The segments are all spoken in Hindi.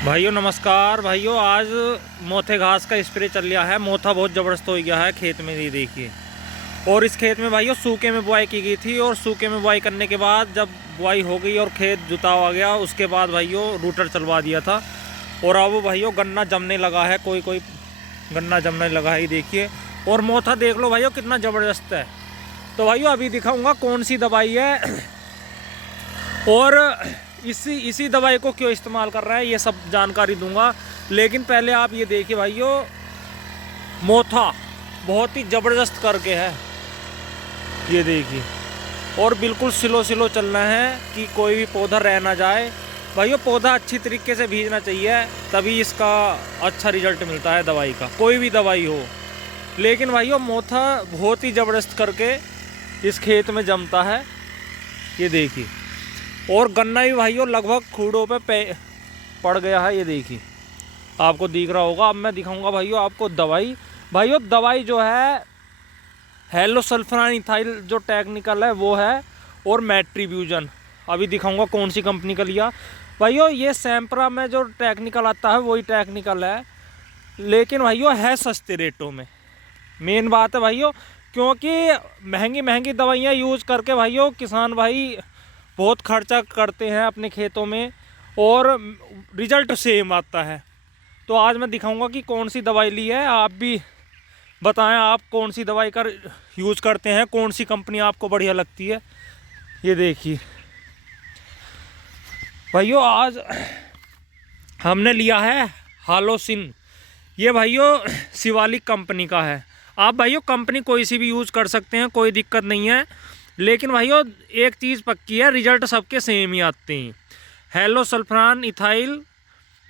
भाइयों नमस्कार। भाइयों आज मोथे घास का स्प्रे चल रहा है। मोथा बहुत ज़बरदस्त हो गया है खेत में, ये देखिए। और इस खेत में भाइयों सूखे में बुआई की गई थी, और सूखे में बुआई करने के बाद जब बुआई हो गई और खेत जुताव आ गया, उसके बाद भाइयों रूटर चलवा दिया था। और अब भाइयों गन्ना जमने लगा है, कोई कोई गन्ना जमने लगा है, ये देखिए। और मोथा देख लो भाइयों कितना ज़बरदस्त है। तो भाइयों अभी दिखाऊँगा कौन सी दवाई है और इसी दवाई को क्यों इस्तेमाल कर रहा है, ये सब जानकारी दूंगा। लेकिन पहले आप ये देखिए भाइयों, मोथा बहुत ही ज़बरदस्त करके है, ये देखिए। और बिल्कुल स्लो स्लो चलना है कि कोई भी पौधा रह ना जाए। भाइयों पौधा अच्छी तरीके से भीजना चाहिए, तभी इसका अच्छा रिजल्ट मिलता है दवाई का, कोई भी दवाई हो। लेकिन भाइयों मोथा बहुत ही ज़बरदस्त करके इस खेत में जमता है, ये देखिए। और गन्ना भी भाइयों लगभग खूड़ों पे पड़ गया है, ये देखिए, आपको दिख रहा होगा। अब मैं दिखाऊंगा भाइयों आपको दवाई। भाइयों दवाई जो है हेलोसल्फान इथाइल जो टेक्निकल है वो है, और मेट्रीब्यूजन। अभी दिखाऊंगा कौन सी कंपनी का लिया। भाइयों ये सैम्प्रा में जो टेक्निकल आता है वही टेक्निकल है, लेकिन भाइयों है सस्ते रेटों में। मेन बात है भाइयों, क्योंकि महंगी महंगी दवाइयाँ यूज़ करके भाइयों किसान भाई बहुत खर्चा करते हैं अपने खेतों में, और रिजल्ट सेम आता है। तो आज मैं दिखाऊंगा कि कौन सी दवाई ली है। आप भी बताएं आप कौन सी दवाई का यूज़ करते हैं, कौन सी कंपनी आपको बढ़िया लगती है। ये देखिए भाइयों आज हमने लिया है हालोसिन। ये भाइयों शिवालिक कंपनी का है। आप भाइयों कंपनी कोई सी भी यूज़ कर सकते हैं, कोई दिक्कत नहीं है। लेकिन भाइयों एक चीज़ पक्की है, रिजल्ट सबके सेम ही आते हैं। हेलोसल्फान इथाइल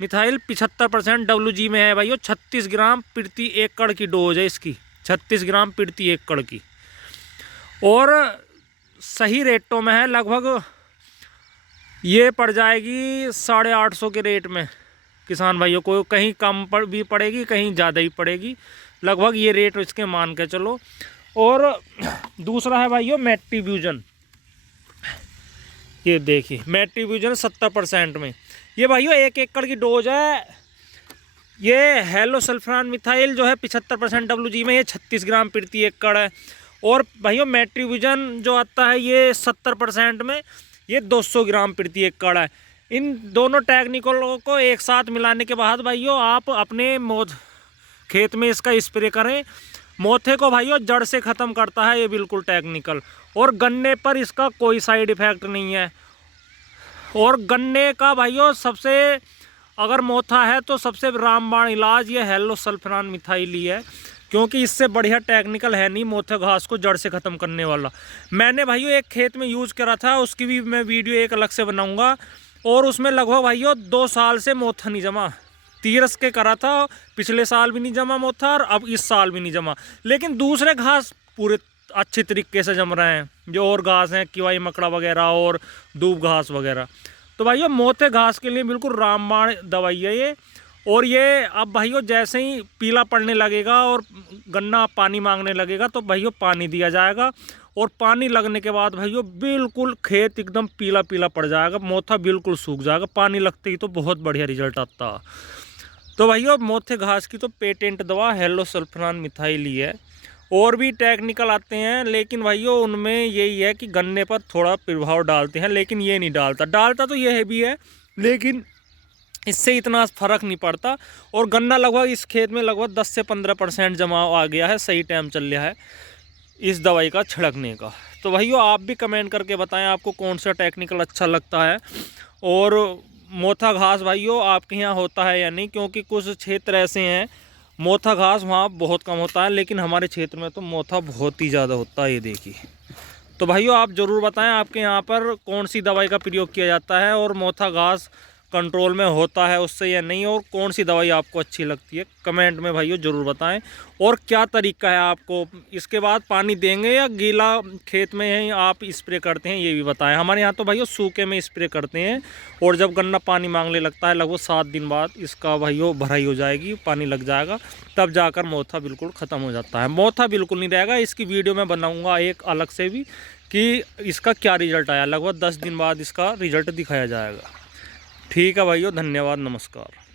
मिथाइल 75% WG में है भाइयों। 36 ग्राम प्रति एकड़ की डोज है इसकी, 36 ग्राम प्रति एकड़ की। और सही रेटों में है, लगभग ये पड़ जाएगी 850 के रेट में किसान भाइयों को। कहीं कम भी पड़ेगी, कहीं ज़्यादा ही पड़ेगी, लगभग ये रेट इसके मान के चलो। और दूसरा है भाइयों मेट्रीब्यूजन। ये देखिए मेट्रीब्यूजन 70% में, ये भाइयों 1 एकड़ की डोज है। ये हेलोसल्फान मिथाइल जो है 75% WG में, ये 36 ग्राम प्रति एकड़ है। और भाइयों मेट्रीब्यूजन जो आता है ये 70% में, ये 200 ग्राम प्रति एकड़ है। इन दोनों टेक्निकलों को एक साथ मिलाने के बाद भाइयों आप अपने खेत में इसका स्प्रे करें। मोथे को भाइयों जड़ से ख़त्म करता है ये बिल्कुल टेक्निकल। और गन्ने पर इसका कोई साइड इफ़ेक्ट नहीं है। और गन्ने का भाइयों सबसे, अगर मोथा है तो सबसे रामबाण इलाज ये हेलोसल्फान मिथाइल ही है, क्योंकि इससे बढ़िया टेक्निकल है नहीं मोथे घास को जड़ से ख़त्म करने वाला। मैंने भाइयों एक खेत में यूज़ करा था, उसकी भी मैं वीडियो एक अलग से बनाऊँगा। और उसमें लगभग भाइयों 2 साल से मोथा नहीं जमा। 30 के करा था, पिछले साल भी नहीं जमा मोथा, और अब इस साल भी नहीं जमा। लेकिन दूसरे घास पूरे अच्छे तरीके से जम रहे हैं, जो और घास हैं किवाई मकड़ा वगैरह और दूब घास वगैरह। तो भाइयों मोथे घास के लिए बिल्कुल रामबाण दवाई है ये। और ये अब भाइयों जैसे ही पीला पड़ने लगेगा और गन्ना पानी मांगने लगेगा तो भाइयों पानी दिया जाएगा। और पानी लगने के बाद भाइयों बिल्कुल खेत एकदम पीला पीला पड़ जाएगा, मोथा बिल्कुल सूख जाएगा। पानी लगते ही तो बहुत बढ़िया रिजल्ट आता है। तो भाइयों मोथे घास की तो पेटेंट दवा हेलोसल्फान मिथाइल ही है। और भी टेक्निकल आते हैं, लेकिन भाइयों उनमें यही है कि गन्ने पर थोड़ा प्रभाव डालते हैं, लेकिन ये नहीं डालता तो ये भी है, लेकिन इससे इतना फ़र्क नहीं पड़ता। और गन्ना लगभग इस खेत में लगभग 10 से 15% जमाव आ गया है, सही टाइम चल रहा है इस दवाई का छिड़कने का। तो भाइयों आप भी कमेंट करके बताएं आपको कौन सा टेक्निकल अच्छा लगता है। और मोथा घास भाइयों आपके यहाँ होता है या नहीं, क्योंकि कुछ क्षेत्र ऐसे हैं मोथा घास वहाँ बहुत कम होता है, लेकिन हमारे क्षेत्र में तो मोथा बहुत ही ज़्यादा होता है, ये देखिए। तो भाइयों आप ज़रूर बताएं आपके यहाँ पर कौन सी दवाई का प्रयोग किया जाता है, और मोथा घास कंट्रोल में होता है उससे या नहीं, और कौन सी दवाई आपको अच्छी लगती है, कमेंट में भाइयों ज़रूर बताएं। और क्या तरीका है आपको, इसके बाद पानी देंगे या गीला खेत में ही आप स्प्रे करते हैं, ये भी बताएं। हमारे यहाँ तो भाइयों सूखे में स्प्रे करते हैं, और जब गन्ना पानी मांगने लगता है लगभग 7 दिन बाद इसका भाइयों भराई हो जाएगी, पानी लग जाएगा, तब जाकर मोथा बिल्कुल ख़त्म हो जाता है। मोथा बिल्कुल नहीं रहेगा, इसकी वीडियो मैं बनाऊँगा एक अलग से भी कि इसका क्या रिज़ल्ट आया। लगभग 10 दिन बाद इसका रिज़ल्ट दिखाया जाएगा। ठीक है भाइयों, धन्यवाद, नमस्कार।